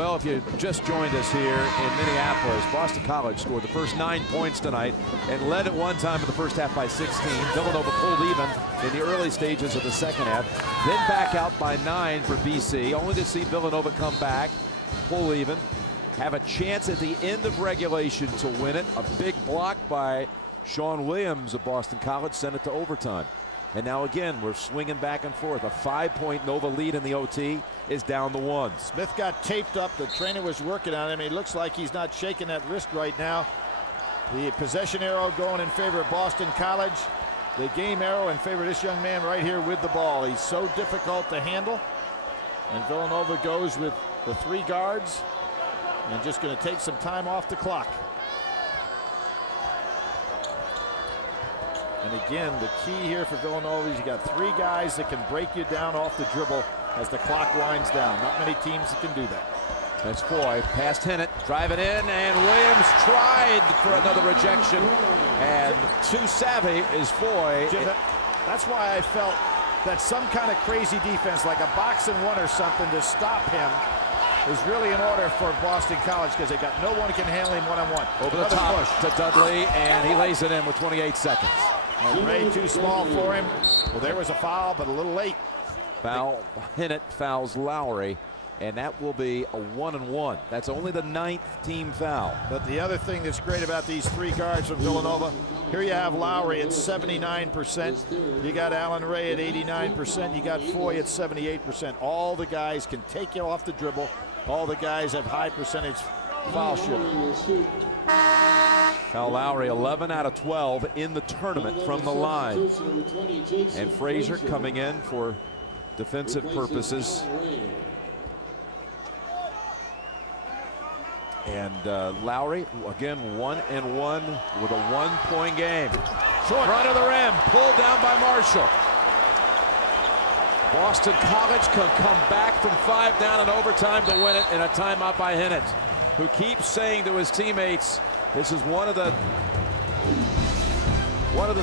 Well, if you just joined us here in Minneapolis, Boston College scored the first 9 points tonight and led at one time in the first half by 16. Villanova pulled even in the early stages of the second half, then back out by 9 for BC, only to see Villanova come back, pull even, have a chance at the end of regulation to win it. A big block by Sean Williams of Boston College sent it to overtime. And now again, we're swinging back and forth. A 5-point Nova lead in the OT is down to 1. Smith got taped up. The trainer was working on him. He looks like he's not shaking that wrist right now. The possession arrow going in favor of Boston College. The game arrow in favor of this young man right here with the ball. He's so difficult to handle. And Villanova goes with the 3 guards and just going to take some time off the clock. And again, the key here for Villanova is you got 3 guys that can break you down off the dribble as the clock winds down. Not many teams that can do that. That's Foy past Hennett, driving in, and Williams tried for another rejection. And too savvy is Foy. Jim, that's why I felt that some kind of crazy defense, like a box and one or something, to stop him is really in order for Boston College, because they got no one who can handle him one-on-one. Over the top to Dudley, and he lays it in with 28 seconds. And Ray too small for him. Well, there was a foul, but a little late. Foul. Hennett fouls Lowry, and that will be a 1-and-1. That's only the 9th team foul. But the other thing that's great about these 3 guards from Villanova, here you have Lowry at 79%. You got Allen Ray at 89%. You got Foy at 78%. All the guys can take you off the dribble. All the guys have high percentage foul shooting. Kyle Lowry 11 out of 12 in the tournament from the line. And Frazier coming in for defensive purposes. And Lowry, again, 1-and-1 with a 1-point game. Short. Front of the rim, pulled down by Marshall. Boston College can come back from 5 down in overtime to win it in a timeout by Hennett, who keeps saying to his teammates, this is one of the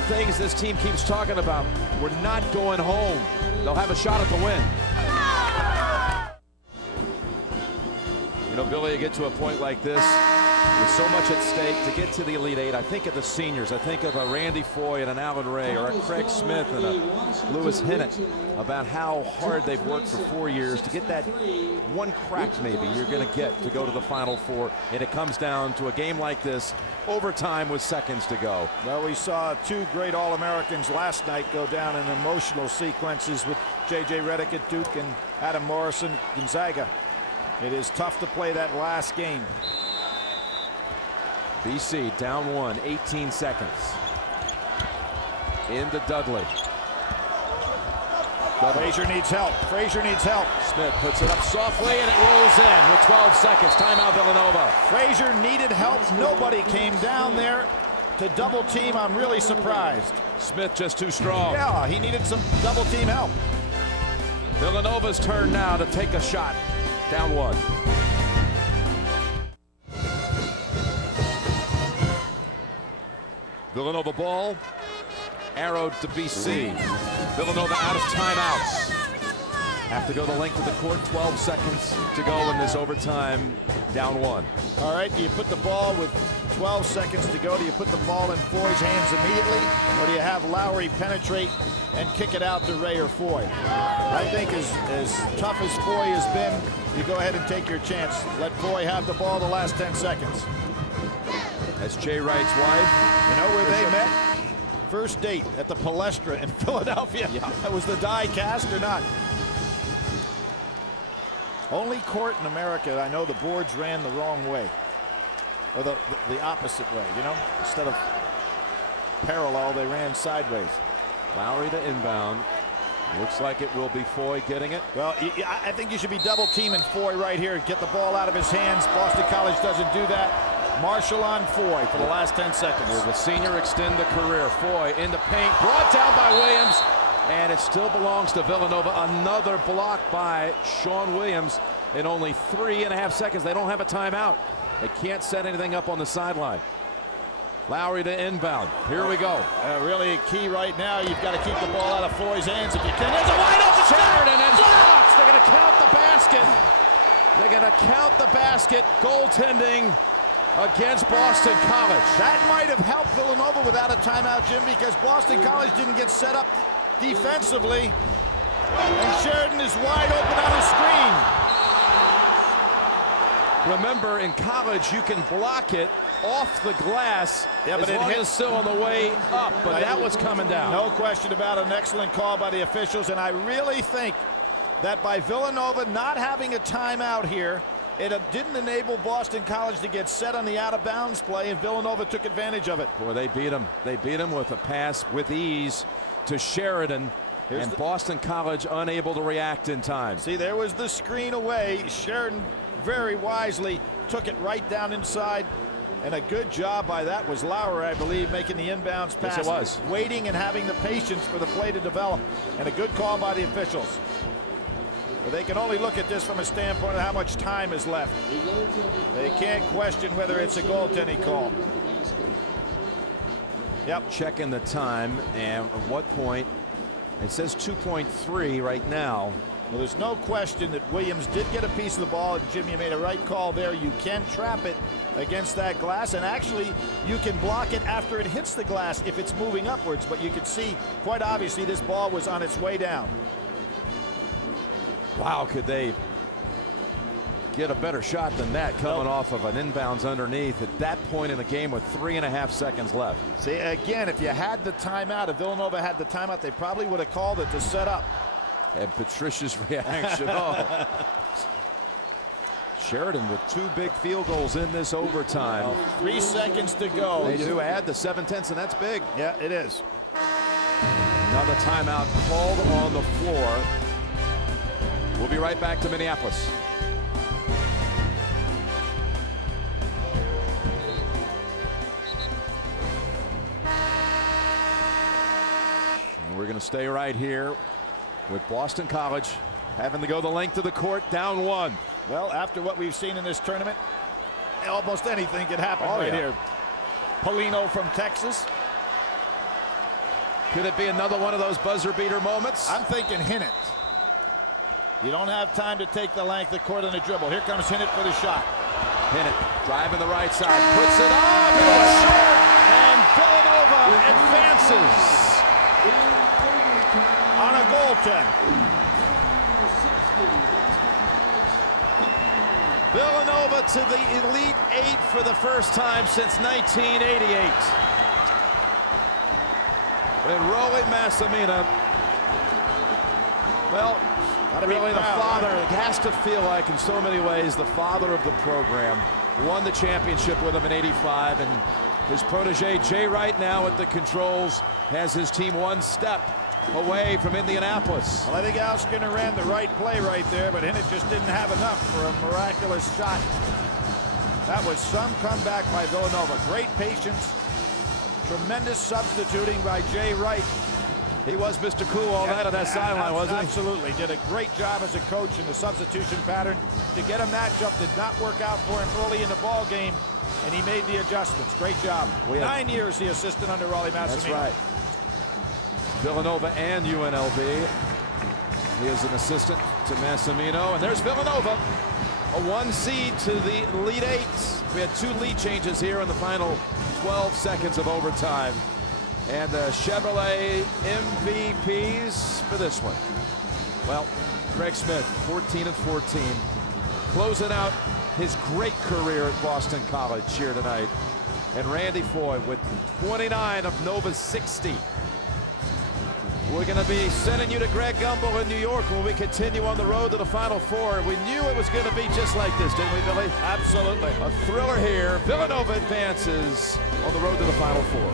things this team keeps talking about. We're not going home. They'll have a shot at the win. You know, Billy, you get to a point like this with so much at stake to get to the Elite 8. I think of the seniors. I think of a Randy Foy and an Allen Ray, or a Craig Smith and a Lewis Hennett, about how hard they've worked for 4 years to get that one crack maybe you're going to get to go to the Final Four. And it comes down to a game like this, overtime with seconds to go. Well, we saw 2 great All-Americans last night go down in emotional sequences with J.J. Redick at Duke and Adam Morrison at Gonzaga. It is tough to play that last game. BC down 1, 18 seconds. Into Dudley. Frazier needs help. Frazier needs help. Smith puts it up softly, and it rolls in with 12 seconds. Timeout Villanova. Frazier needed help. Nobody came down there to double team. I'm really surprised. Smith just too strong. Yeah, he needed some double team help. Villanova's turn now to take a shot. Down 1. Villanova ball. Arrowed to BC. Villanova out of timeouts. Have to go the length of the court. 12 seconds to go in this overtime. Down 1. All right, do you put the ball with 12 seconds to go? Do you put the ball in Foy's hands immediately? Or do you have Lowry penetrate and kick it out to Ray or Foy? I think as tough as Foy has been, you go ahead and take your chance. Let Foy have the ball the last 10 seconds. That's Jay Wright's wife. You know where they met? First date at the Palestra in Philadelphia. Yeah. That was the die cast or not? Only court in America I know the boards ran the wrong way. Or the opposite way, you know? Instead of parallel, they ran sideways. Lowry to inbound. Looks like it will be Foy getting it. Well, I think you should be double teaming Foy right here and get the ball out of his hands. Boston College doesn't do that. Marshall on Foy for the last 10 seconds. Will the senior extend the career? Foy into paint, brought down by Williams, and it still belongs to Villanova. Another block by Sean Williams in only 3.5 seconds. They don't have a timeout. They can't set anything up on the sideline. Lowry to inbound. Here we go. Really key right now. You've got to keep the ball out of Foy's hands if you can. There's a wide open Sheridan and blocks. They're going to count the basket. They're going to count the basket. Goaltending against Boston College. That might have helped Villanova without a timeout, Jim, because Boston College didn't get set up defensively. And Sheridan is wide open on the screen. Remember, in college, you can block it off the glass, but it hits still on the way up, but that was coming down. No question about it. An excellent call by the officials, and I really think that by Villanova not having a timeout here, it didn't enable Boston College to get set on the out-of-bounds play, and Villanova took advantage of it. Boy, they beat them. They beat them with a pass with ease to Sheridan, and Boston College unable to react in time. See, there was the screen away. Sheridan very wisely took it right down inside, and a good job by that was Lauer, I believe, making the inbounds pass. Yes, it was. Waiting and having the patience for the play to develop, and a good call by the officials. But they can only look at this from a standpoint of how much time is left. They can't question whether it's a goaltending call. Yep. Checking the time, and at what point, it says 2.3 right now. Well, there's no question that Williams did get a piece of the ball, and Jim, you made a right call there. You can trap it against that glass, and actually you can block it after it hits the glass if it's moving upwards, but you can see quite obviously this ball was on its way down. Wow, could they get a better shot than that coming off of an inbounds underneath at that point in the game with 3.5 seconds left? See, again, if you had the timeout, if Villanova had the timeout, they probably would have called it to set up. And Patricia's reaction. Oh. Sheridan with 2 big field goals in this overtime. Well, 3 seconds to go. They do add the 7/10, and that's big. Yeah, it is. Another timeout called on the floor. We'll be right back to Minneapolis. And we're going to stay right here with Boston College having to go the length of the court, down 1. Well, after what we've seen in this tournament, almost anything could happen here. Polino from Texas. Could it be another one of those buzzer beater moments? I'm thinking Hinnett. You don't have time to take the length of the court on a dribble. Here comes Hinnett for the shot. Hinnett driving the right side, puts it up, it was short, and Villanova advances on a goaltend. Villanova to the Elite 8 for the first time since 1988. And Rolly Massimino, well, really the father, it has to feel like in so many ways the father of the program. Won the championship with him in '85, and his protege Jay Wright now at the controls has his team 1 step away from Indianapolis. Well, I think Al Skinner ran the right play right there, but Hinnett just didn't have enough for a miraculous shot. That was some comeback by Villanova. Great patience, tremendous substituting by Jay Wright. He was Mr. Cool all night on that sideline, wasn't he? Absolutely. Did a great job as a coach in the substitution pattern to get a matchup. Did not work out for him early in the ball game, and he made the adjustments. Great job. 9 years the assistant under Rolly Massimino. That's right. Villanova and UNLV. He is an assistant to Massimino, and there's Villanova, a 1 seed to the Elite 8. We had 2 lead changes here in the final 12 seconds of overtime. And the Chevrolet MVPs for this one. Well, Craig Smith, 14 of 14, closing out his great career at Boston College here tonight. And Randy Foy with 29 of Nova's 60. We're going to be sending you to Greg Gumbel in New York when we continue on the road to the Final Four. We knew it was going to be just like this, didn't we, Billy? Absolutely. A thriller here. Villanova advances on the road to the Final Four.